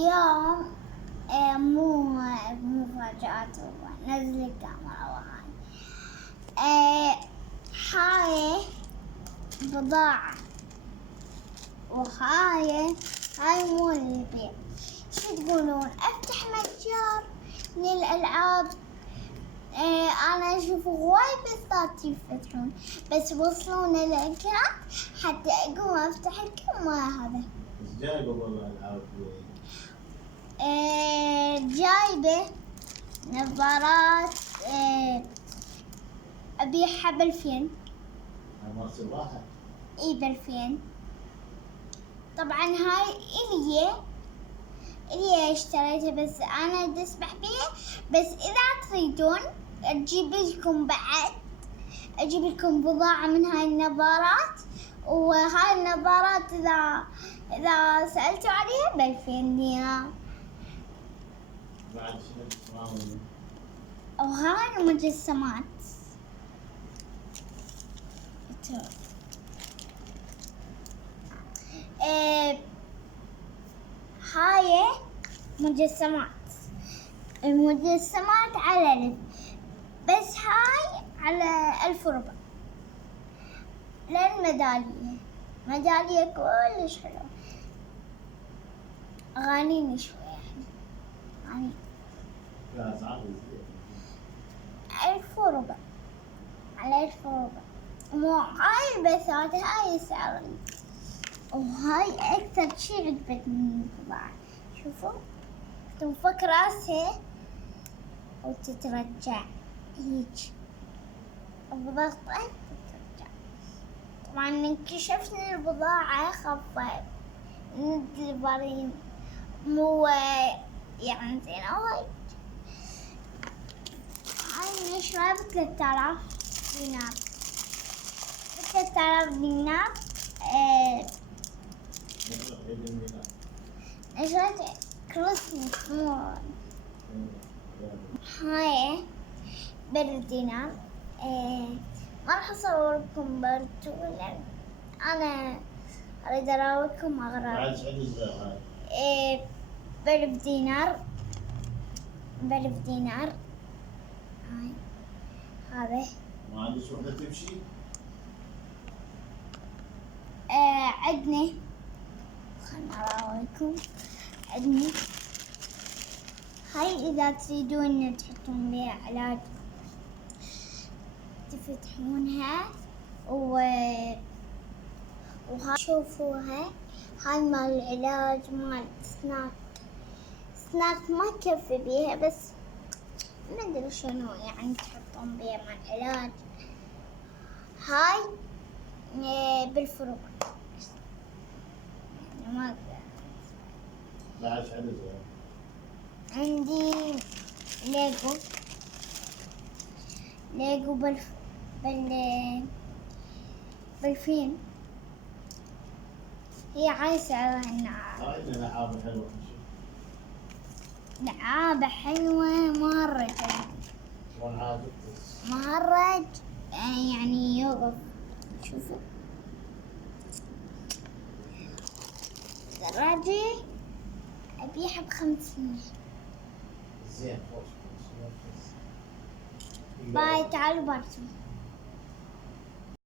اليوم مو مفاجآت، نزل الكاميرا وهاي هاي بضاعة، وهاي مو للبيع. شو تقولون؟ افتح متجر للألعاب؟ انا اشوف هواي بثات يفتحون، بس وصلونا للإكراه حتى اقوم افتح لكم هذا. بس جايبه والله العاب. جايبه نظارات ابيعها ب2000. ما صراحة اي ب2000. طبعا هاي إلي اشتريتها، بس انا بدي اسمح بيها. بس اذا تريدون اجيب لكم بضاعة من هاي النظارات، وهاي النظارات اذا سألتوا عليها ب2000 دينار. بعد شنو تسمعون؟ وهاي المجسمات هاي المجسمات على 1000، بس هاي على 1400. ميدالية كلش حلوة، غاليين شوي يعني، غاليين. لا صعب 1400 على 1400. مو هاي البثات، هاي السعر. وهاي أكثر شي عجبتني من البضاعة. شوفوا تنفك راسها وتترجع هيج، بضغطة تترجع. طبعا انكشفنا البضاعة خفت الدليفري مو يعني زين وايد. هاي نشرها ب3000 دينار. ب3000 دينار نشرت كريسمس مو. هاي ب1000 دينار. ما راح اصور لكم برتو، لان انا اريد اراويكم اغراض. بعد شحال صغير هاي؟ ب1000 دينار. هاي هذا. ما عندك وحدة تمشي؟ عندنا، خلنا اراويكم. عندنا هاي اذا تريدون تحطون بها علاج تفتحونها، وهاي شوفوها. هاي مال العلاج مال سناك ما تكفي بيها، بس ما ادري شنو يعني تحطون بيها مع العلاج. هاي بالفروع يعني ما بعد شحال صغير؟ عندي ليجو بالفين. هي عايزة على النار. هاي لعابة حلوة. لعابة حلوة مهرج يعني يوقف. شوفوا دراجة أبيعها ب500. زين. باي تعالوا بارتو.